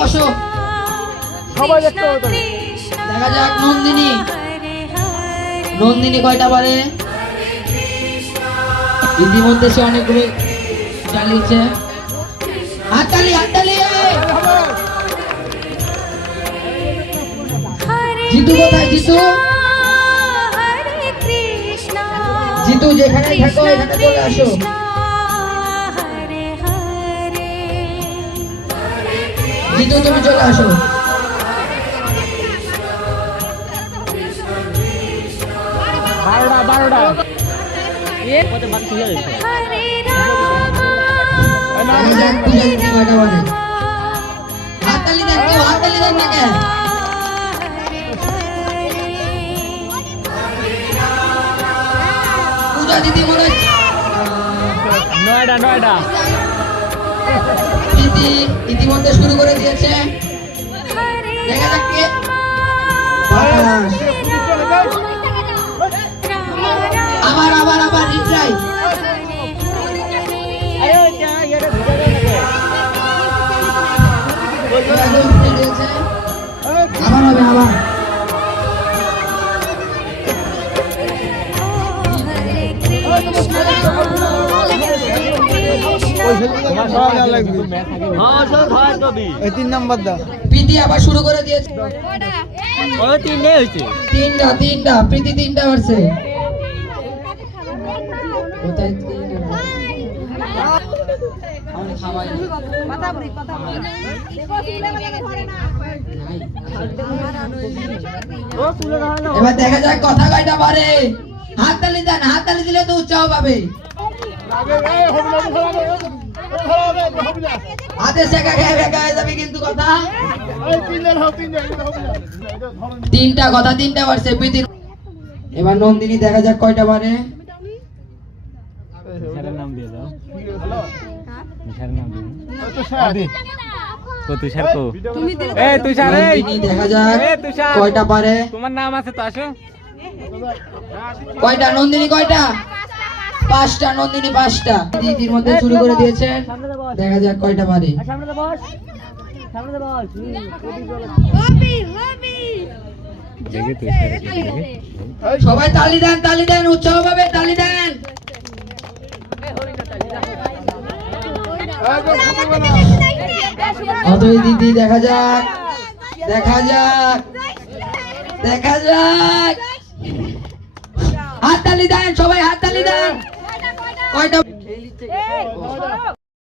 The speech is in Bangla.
বসো, সবাই দেখতে হবে। দেখা যাক নন্দিনী। নন্দিনী কয়টা পারে? ইতিমধ্যে সে অনেকগুলো চালিয়েছে। হাততালি হাততালি। জিতু কোথায়? জিতু, জিতু যেখানে থাকো এখানে চলে আসো। জিতু তুমি চলে আসো। বারোটা হাততালি দেন, কেউ হাততালি দেন না কেন? পূজা দিদি মনে হচ্ছে নয়টা ইতিমধ্যে শুরু করে দিয়েছে। দেখা যাক কে। আবার আবার আবার রিট্রাই। আবার হবে আবার। তিন নাম্বার দা প্রীতি আবার শুরু করে দিয়েছে। তিনটা প্রীতি তিনটা মারছে। কোথায় এবার দেখা যাক কথা কয়টা পারে। হাততালি দেন, হাততালি দিলে তো উৎসাহ পাবে। হাতে শেখা খেয়ে বেকা হয়ে যাবে কিন্তু কথা। তিনটা কথা তিনটা পারছে প্রীতি। এবার নন্দিনী দেখা যাক কয়টা পারে। দেখা যাক কয়টা পারে। তোমার নাম আছে তো, আসো। কয়টা নন্দিনী? কয়টা? পাঁচটা নন্দিনী, পাঁচটা। দিদির মধ্যে শুরু করে দিয়েছে। দেখা যাক কয়টা পারে। সবাই তালি দেন, তালি দেন, উৎসাহ পাবে, তালি দেন। অতই দিদি দেখা যাক, দেখা যাক, দেখা যাক। হাততালি দেন সবাই, হাততালি দেন। কয়টা?